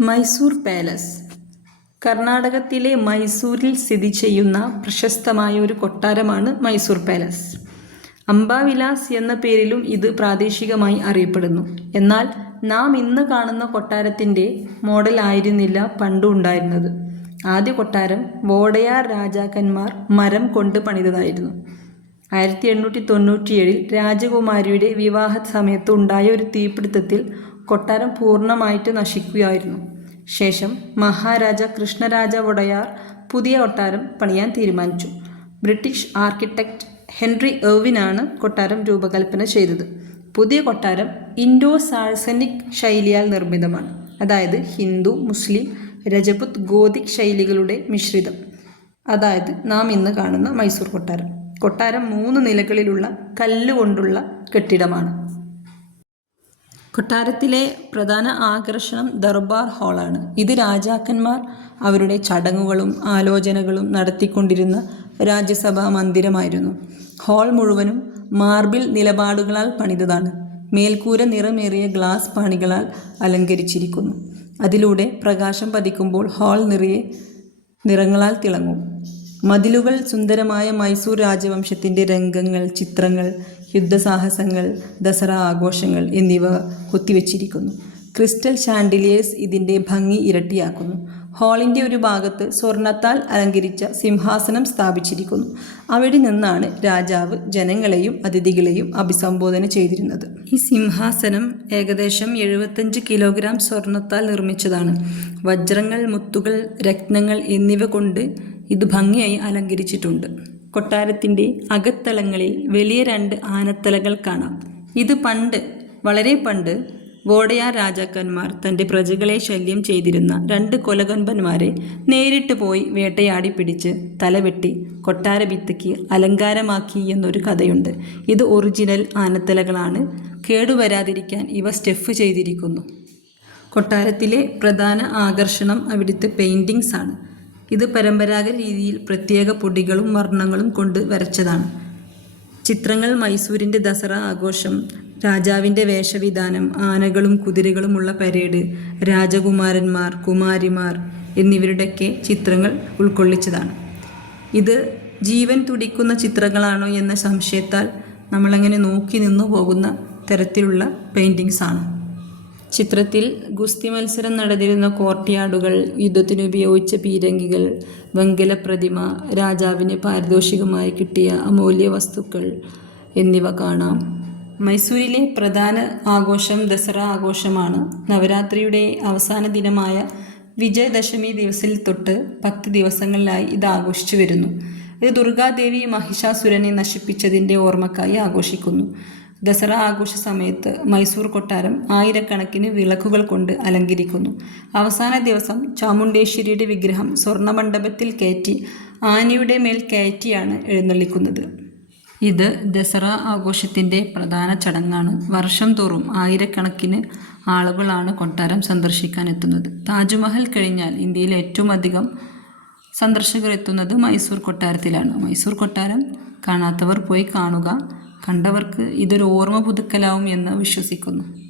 Mysore palace. കർണാടകത്തിലെ മൈസൂരിൽ സ്ഥിതി ചെയ്യുന്ന പ്രശസ്തമായ ഒരു കൊട്ടാരമാണ് മൈസൂർ പാലസ്. അംബാവിലാസ് എന്ന പേരിലും ഇത് പ്രാദേശികമായി അറിയപ്പെടുന്നു. എന്നാൽ നാം ഇന്ന് കാണുന്ന കൊട്ടാരത്തിന്റെ മോഡലായിരുന്നില്ല പണ്ടു ഉണ്ടായിരുന്നത്. ആദ്യ കൊട്ടാരം വോടയാർ രാജാക്കന്മാർ മരം കൊണ്ട് പണിതതായിരുന്നു. ആയിരത്തി എണ്ണൂറ്റി തൊണ്ണൂറ്റിയേഴിൽ രാജകുമാരിയുടെ വിവാഹ സമയത്ത് ഉണ്ടായ ഒരു തീപിടുത്തത്തിൽ കൊട്ടാരം പൂർണമായിട്ട് നശിക്കുകയായിരുന്നു. ശേഷം മഹാരാജ കൃഷ്ണരാജ വൊഡയാർ പുതിയ കൊട്ടാരം പണിയാൻ തീരുമാനിച്ചു. ബ്രിട്ടീഷ് ആർക്കിടെക്റ്റ് ഹെൻറി എർവിനാണ് കൊട്ടാരം രൂപകൽപ്പന ചെയ്തത്. പുതിയ കൊട്ടാരം ഇൻഡോ സാഴ്സനിക് ശൈലിയാൽ നിർമ്മിതമാണ്. അതായത് ഹിന്ദു മുസ്ലിം രജപുത് ഗോതിക് ശൈലികളുടെ മിശ്രിതം. അതായത് നാം ഇന്ന് കാണുന്ന മൈസൂർ കൊട്ടാരം. കൊട്ടാരം മൂന്ന് നിലകളിലുള്ള കല്ലുകൊണ്ടുള്ള കെട്ടിടമാണ്. കൊട്ടാരത്തിലെ പ്രധാന ആകർഷണം ദർബാർ ഹാളാണ്. ഇത് രാജാക്കന്മാർ അവരുടെ ചടങ്ങുകളും ആലോചനകളും നടത്തിക്കൊണ്ടിരുന്ന രാജ്യസഭാ മന്ദിരമായിരുന്നു. ഹാൾ മുഴുവനും മാർബിൾ നിലപാടുകളാൽ പണിതതാണ്. മേൽക്കൂര നിറമേറിയ ഗ്ലാസ് പാണികളാൽ അലങ്കരിച്ചിരിക്കുന്നു. അതിലൂടെ പ്രകാശം പതിക്കുമ്പോൾ ഹാൾ നിറയെ നിറങ്ങളാൽ തിളങ്ങും. മതിലുകൾ സുന്ദരമായ മൈസൂർ രാജവംശത്തിന്റെ രംഗങ്ങൾ ചിത്രങ്ങൾ യുദ്ധസാഹസങ്ങൾ ദസറ ആഘോഷങ്ങൾ എന്നിവ കൊത്തിവെച്ചിരിക്കുന്നു. ക്രിസ്റ്റൽ ഷാൻഡിലിയേഴ്സ് ഇതിന്റെ ഭംഗി ഇരട്ടിയാക്കുന്നു. ഹാളിന്റെ ഒരു ഭാഗത്ത് സ്വർണത്താൽ അലങ്കരിച്ച സിംഹാസനം സ്ഥാപിച്ചിരിക്കുന്നു. അവിടെ നിന്നാണ് രാജാവ് ജനങ്ങളെയും അതിഥികളെയും അഭിസംബോധന ചെയ്തിരുന്നത്. ഈ സിംഹാസനം ഏകദേശം എഴുപത്തഞ്ച് കിലോഗ്രാം സ്വർണത്താൽ നിർമ്മിച്ചതാണ്. വജ്രങ്ങൾ മുത്തുകൾ രത്നങ്ങൾ എന്നിവ കൊണ്ട് ഇത് ഭംഗിയായി അലങ്കരിച്ചിട്ടുണ്ട്. കൊട്ടാരത്തിന്റെ അകത്തളങ്ങളിൽ വലിയ രണ്ട് ആനത്തലകൾ കാണാം. ഇത് പണ്ട് വളരെ പണ്ട് വോടയാർ രാജാക്കന്മാർ തന്റെ പ്രജകളെ ശല്യം ചെയ്തിരുന്ന രണ്ട് കൊലകൊമ്പന്മാരെ നേരിട്ട് പോയി വേട്ടയാടി പിടിച്ച് തലവെട്ടി കൊട്ടാര ഭിത്തിക്ക് അലങ്കാരമാക്കി എന്നൊരു കഥയുണ്ട്. ഇത് ഒറിജിനൽ ആനത്തലകളാണ്. കേടുവരാതിരിക്കാൻ ഇവ സ്റ്റെഫ് ചെയ്തിരിക്കുന്നു. കൊട്ടാരത്തിലെ പ്രധാന ആകർഷണം അവിടുത്തെ പെയിന്റിങ്സ് ആണ്. ഇത് പരമ്പരാഗത രീതിയിൽ പ്രത്യേക പൊടികളും വർണങ്ങളും കൊണ്ട് വരച്ചതാണ്. ചിത്രങ്ങൾ മൈസൂരിന്റെ ദസറ ആഘോഷം രാജാവിന്റെ വേഷവിധാനം ആനകളും കുതിരകളുമുള്ള പരേഡ് രാജകുമാരന്മാർ കുമാരിമാർ എന്നിവരുടെയൊക്കെ ചിത്രങ്ങൾ ഉൾക്കൊള്ളിച്ചതാണ്. ഇത് ജീവൻ തുടിക്കുന്ന ചിത്രങ്ങളാണോ എന്ന സംശയത്താൽ നമ്മളങ്ങനെ നോക്കി നിന്നു പോകുന്ന തരത്തിലുള്ള പെയിന്റിങ്സാണ് ചിത്രത്തിൽ ഗുസ്തി മത്സരം നടന്നിരുന്ന കോർട്ട്യാർഡുകൾ യുദ്ധത്തിന് ഉപയോഗിച്ച പീരങ്കികൾ വെങ്കല പ്രതിമ രാജാവിന് പാരിതോഷികമായി കിട്ടിയ അമൂല്യ വസ്തുക്കൾ എന്നിവ കാണാം. മൈസൂരിലെ പ്രധാന ആഘോഷം ദസറ ആഘോഷമാണ്. നവരാത്രിയുടെ അവസാന ദിനമായ വിജയദശമി ദിവസിൽ തൊട്ട് പത്ത് ദിവസങ്ങളിലായി ഇത് ആഘോഷിച്ചു വരുന്നു. ഇത് ദുർഗാദേവി മഹിഷാസുരനെ നശിപ്പിച്ചതിന്റെ ഓർമ്മക്കായി ആഘോഷിക്കുന്നു. ദസറ ആഘോഷ സമയത്ത് മൈസൂർ കൊട്ടാരം ആയിരക്കണക്കിന് വിളക്കുകൾ കൊണ്ട് അലങ്കരിക്കുന്നു. അവസാന ദിവസം ചാമുണ്ടേശ്വരിയുടെ വിഗ്രഹം സ്വർണമണ്ഡപത്തിൽ കയറ്റി ആനയുടെ മേൽ കയറ്റിയാണ് എഴുന്നള്ളിക്കുന്നത്. ഇത് ദസറ ആഘോഷത്തിന്റെ പ്രധാന ചടങ്ങാണ്. വർഷം തോറും ആയിരക്കണക്കിന് ആളുകളാണ് കൊട്ടാരം സന്ദർശിക്കാൻ എത്തുന്നത്. താജ്മഹൽ കഴിഞ്ഞാൽ ഇന്ത്യയിൽ ഏറ്റവും അധികം സന്ദർശകർ എത്തുന്നത് മൈസൂർ കൊട്ടാരത്തിലാണ്. മൈസൂർ കൊട്ടാരം കാണാത്തവർ പോയി കാണുക കണ്ടവർക്ക് ഇതൊരു ഓർമ്മ പുതുക്കലാവും എന്ന് വിശ്വസിക്കുന്നു.